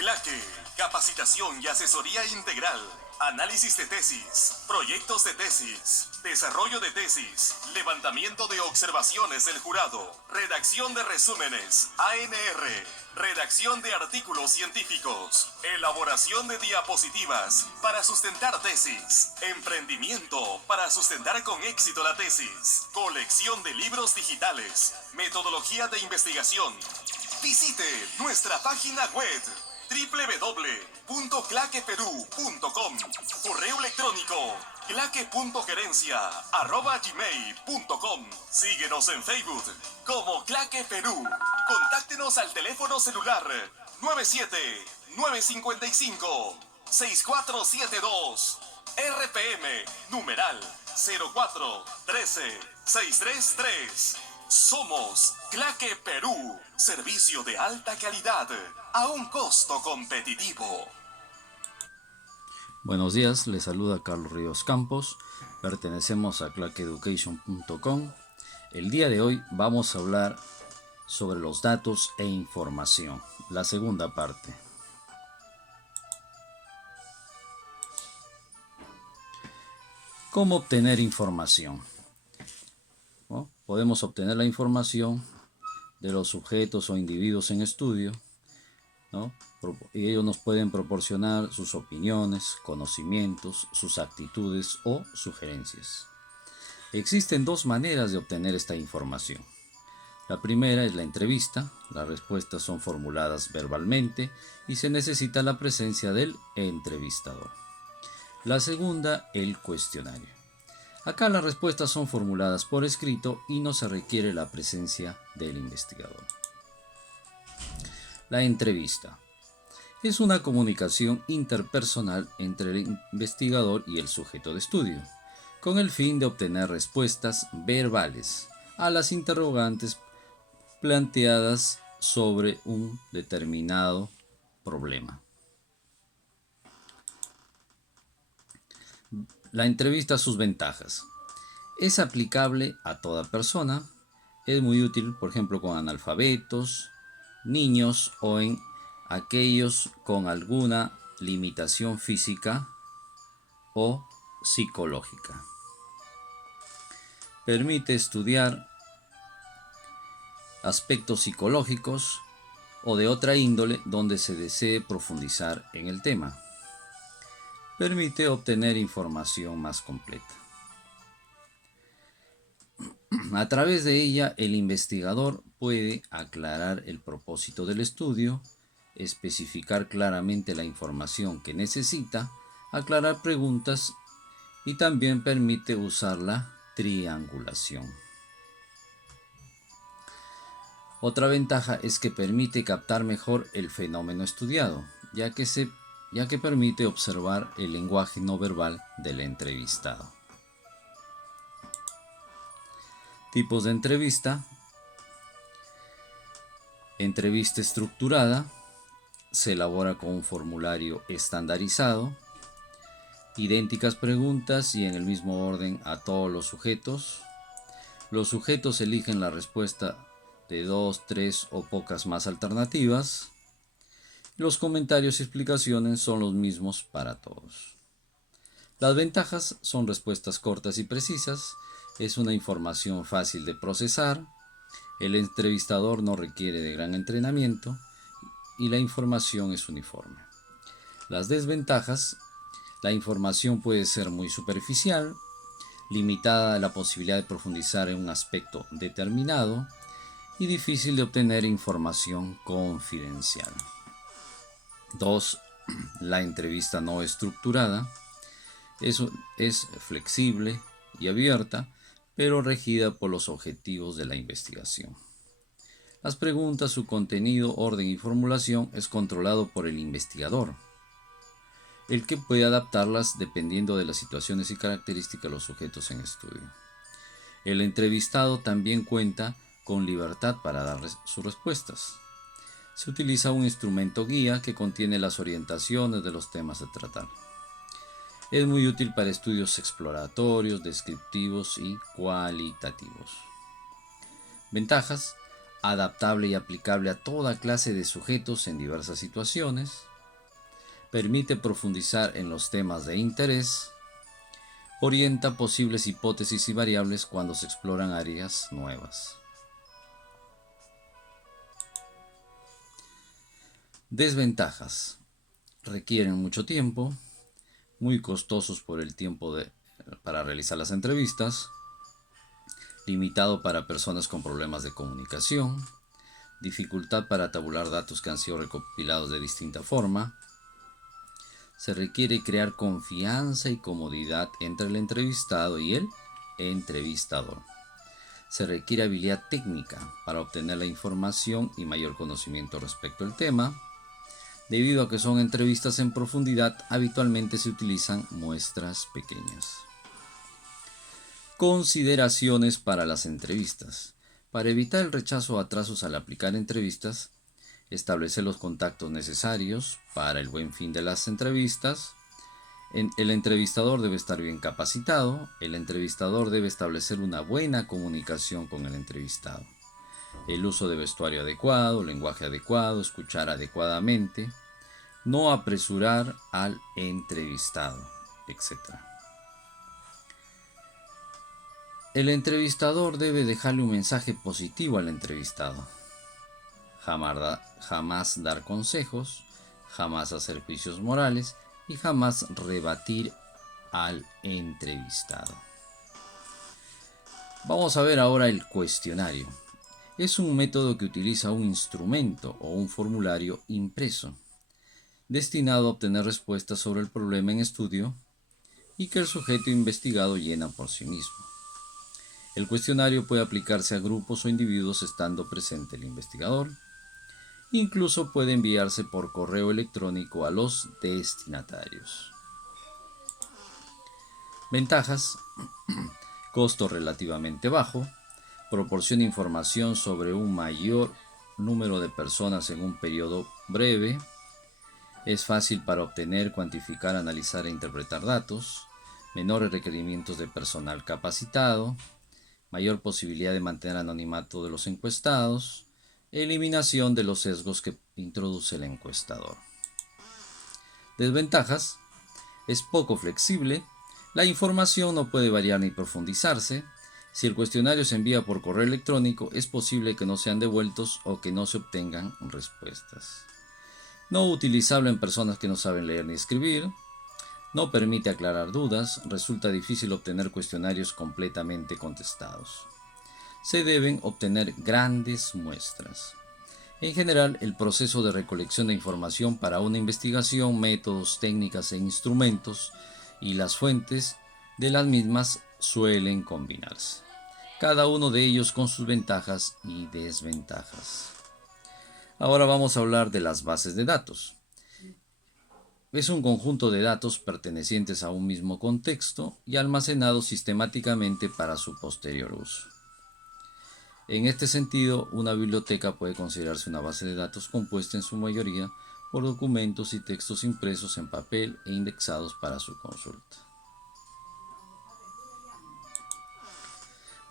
CLAQUE, capacitación y asesoría integral, análisis de tesis, proyectos de tesis, desarrollo de tesis, levantamiento de observaciones del jurado, redacción de resúmenes, ANR, redacción de artículos científicos, elaboración de diapositivas para sustentar tesis, emprendimiento para sustentar con éxito la tesis, colección de libros digitales, metodología de investigación. Visite nuestra página web www.claqueperú.com. Correo electrónico claque.gerencia@gmail.com. Síguenos en Facebook como Claque Perú. Contáctenos al teléfono celular 97-955-6472. RPM numeral 0413-633. Somos Claque Perú, servicio de alta calidad a un costo competitivo. Buenos días, les saluda Carlos Ríos Campos, pertenecemos a claqueeducation.com. El día de hoy vamos a hablar sobre los datos e información, la segunda parte. ¿Cómo obtener información? ¿No? Podemos obtener la información de los sujetos o individuos en estudio, ¿no? Y ellos nos pueden proporcionar sus opiniones, conocimientos, sus actitudes o sugerencias. Existen dos maneras de obtener esta información. La primera es la entrevista. Las respuestas son formuladas verbalmente y se necesita la presencia del entrevistador. La segunda, el cuestionario. Acá las respuestas son formuladas por escrito y no se requiere la presencia del investigador. La entrevista es una comunicación interpersonal entre el investigador y el sujeto de estudio, con el fin de obtener respuestas verbales a las interrogantes planteadas sobre un determinado problema. La entrevista, sus ventajas. Es aplicable a toda persona. Es muy útil, por ejemplo, con analfabetos, niños o en aquellos con alguna limitación física o psicológica. Permite estudiar aspectos psicológicos o de otra índole donde se desee profundizar en el tema. Permite obtener información más completa. A través de ella, el investigador puede aclarar el propósito del estudio, especificar claramente la información que necesita, aclarar preguntas y también permite usar la triangulación. Otra ventaja es que permite captar mejor el fenómeno estudiado, ya que permite observar el lenguaje no verbal del entrevistado. Tipos de entrevista. Entrevista estructurada. Se elabora con un formulario estandarizado. Idénticas preguntas y en el mismo orden a todos los sujetos. Los sujetos eligen la respuesta de 2, 3 o pocas más alternativas. Los comentarios y explicaciones son los mismos para todos. Las ventajas son respuestas cortas y precisas. Es una información fácil de procesar. El entrevistador no requiere de gran entrenamiento y la información es uniforme. Las desventajas: la información puede ser muy superficial, limitada a la posibilidad de profundizar en un aspecto determinado y difícil de obtener información confidencial. 2. La entrevista no estructurada es flexible y abierta, pero regida por los objetivos de la investigación. Las preguntas, su contenido, orden y formulación es controlado por el investigador, el que puede adaptarlas dependiendo de las situaciones y características de los sujetos en estudio. El entrevistado también cuenta con libertad para dar sus respuestas. Se utiliza un instrumento guía que contiene las orientaciones de los temas a tratar. Es muy útil para estudios exploratorios, descriptivos y cualitativos. Ventajas: adaptable y aplicable a toda clase de sujetos en diversas situaciones. permite profundizar en los temas de interés, orienta posibles hipótesis y variables cuando se exploran áreas nuevas. Desventajas. Requieren mucho tiempo, muy costosos por el tiempo para realizar las entrevistas, limitado para personas con problemas de comunicación, dificultad para tabular datos que han sido recopilados de distinta forma. Se requiere crear confianza y comodidad entre el entrevistado y el entrevistador. Se requiere habilidad técnica para obtener la información y mayor conocimiento respecto al tema. Debido a que son entrevistas en profundidad, habitualmente se utilizan muestras pequeñas. Consideraciones para las entrevistas. Para evitar el rechazo o atrasos al aplicar entrevistas, establece los contactos necesarios para el buen fin de las entrevistas. El entrevistador debe estar bien capacitado. El entrevistador debe establecer una buena comunicación con el entrevistado. El uso de vestuario adecuado, lenguaje adecuado, escuchar adecuadamente, no apresurar al entrevistado, etc. El entrevistador debe dejarle un mensaje positivo al entrevistado. Jamás dar consejos, jamás hacer juicios morales y jamás rebatir al entrevistado. Vamos a ver ahora el cuestionario. Es un método que utiliza un instrumento o un formulario impreso, destinado a obtener respuestas sobre el problema en estudio y que el sujeto investigado llena por sí mismo. El cuestionario puede aplicarse a grupos o individuos estando presente el investigador. Incluso puede enviarse por correo electrónico a los destinatarios. Ventajas: costo relativamente bajo, proporciona información sobre un mayor número de personas en un periodo breve, es fácil para obtener, cuantificar, analizar e interpretar datos, menores requerimientos de personal capacitado, mayor posibilidad de mantener anonimato de los encuestados, eliminación de los sesgos que introduce el encuestador. Desventajas: es poco flexible, la información no puede variar ni profundizarse, si el cuestionario se envía por correo electrónico es posible que no sean devueltos o que no se obtengan respuestas. No utilizable en personas que no saben leer ni escribir, no permite aclarar dudas, resulta difícil obtener cuestionarios completamente contestados. Se deben obtener grandes muestras. En general, el proceso de recolección de información para una investigación, métodos, técnicas e instrumentos y las fuentes de las mismas suelen combinarse, cada uno de ellos con sus ventajas y desventajas. Ahora vamos a hablar de las bases de datos. Es un conjunto de datos pertenecientes a un mismo contexto y almacenados sistemáticamente para su posterior uso. En este sentido, una biblioteca puede considerarse una base de datos compuesta en su mayoría por documentos y textos impresos en papel e indexados para su consulta.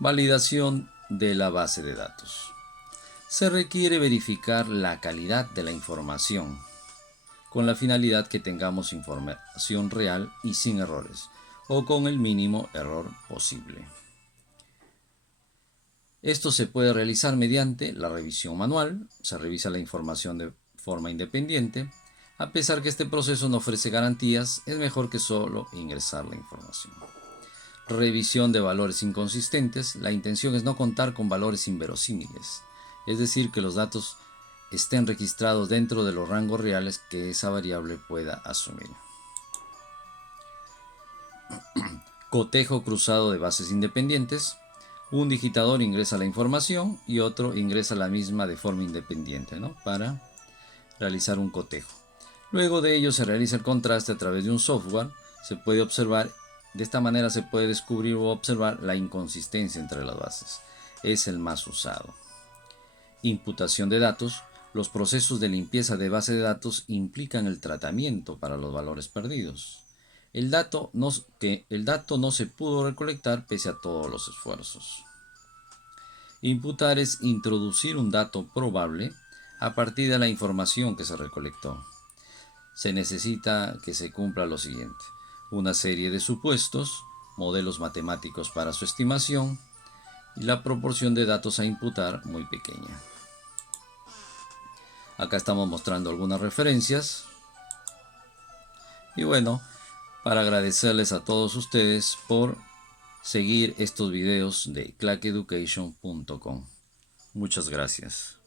Validación de la base de datos. Se requiere verificar la calidad de la información, con la finalidad que tengamos información real y sin errores, o con el mínimo error posible. Esto se puede realizar mediante la revisión manual, se revisa la información de forma independiente. A pesar que este proceso no ofrece garantías, es mejor que solo ingresar la información. Revisión de valores inconsistentes. La intención es no contar con valores inverosímiles, es decir, que los datos estén registrados dentro de los rangos reales que esa variable pueda asumir. Cotejo cruzado de bases independientes. Un digitador ingresa la información y otro ingresa la misma de forma independiente, para realizar un cotejo. Luego de ello se realiza el contraste a través de un software. Se puede observar, de esta manera se puede descubrir o observar la inconsistencia entre las bases. Es el más usado. Imputación de datos. Los procesos de limpieza de base de datos implican el tratamiento para los valores perdidos. El dato no se pudo recolectar pese a todos los esfuerzos. Imputar es introducir un dato probable a partir de la información que se recolectó. se necesita que se cumpla lo siguiente: una serie de supuestos, modelos matemáticos para su estimación y la proporción de datos a imputar muy pequeña. Acá estamos mostrando algunas referencias. Y bueno, para agradecerles a todos ustedes por seguir estos videos de clackeducation.com. Muchas gracias.